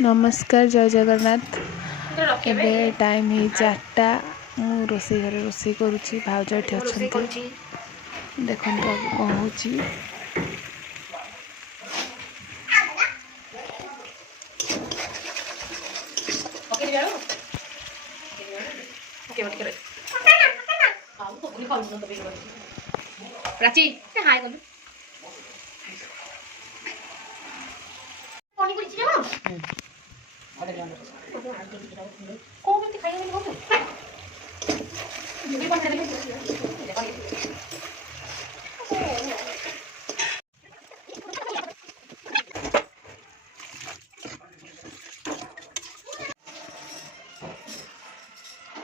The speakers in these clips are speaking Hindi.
नमस्कार जय जगन्नाथ। एबे टाइम ही 4टा मु रोसई घर रोसई करुच्ची भाउज एठी अछंती देखंतु आगे कौन होची। प्राची हाय बोल कोनी कुछ जाओ को केमती खाइ गेली होतु ये कोन करे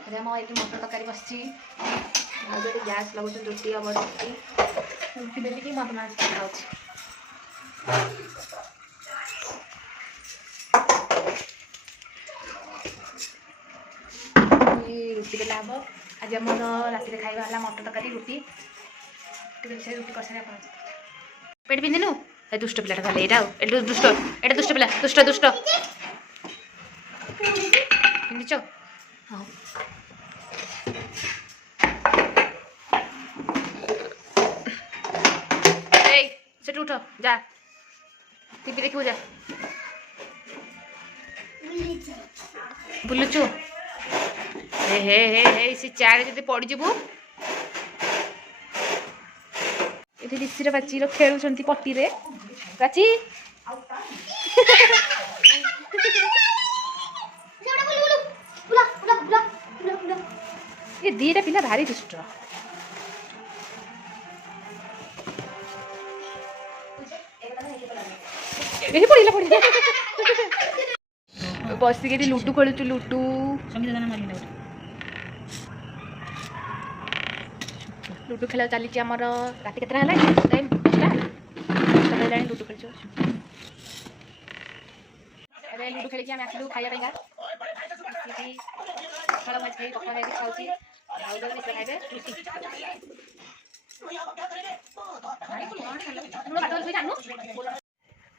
अरे हम एक मटर तकारी बसची आ जो गैस लगो रोटी अब रोटी बेली की मत माछ खाउछ रुटी बेला हम आज आम राति खाଇବା मटर तकारी रुटी रुटी कर पेट पिंधिनु ए दुष्ट पिलाटा खाली एटा एटा दुष्ट पिला दुष्ट दुष्ट पिंधिचो हाँ सेठ उठ जा टीवी देखिबू जा बुलुचु हे हे हे हे से चार जदि पड़ जीवु एठी दिसिर बाची रो खेलुछंती पट्टी रे बाची ये दीटा पिला भारी दुष्ट बस के लुडु खेलुचु लुडु लुडु खेल चली आमर रात के टाइम 10टा लुडु खेल लुडु खेल आसलु खाइबा पखाड़ भाज खाई पखाड़ भाजी खाऊँ खाइबे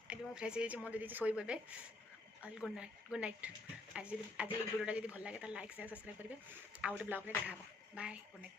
आज मुझे फ्रेश हो मुझे शोब ए गुड नाइट आज वीडियोटा जब भल लगे तो लाइक शेयर सब्सक्राइब करेंगे आउ गोटे ब्लॉग में देखा बाय गुड नाइट।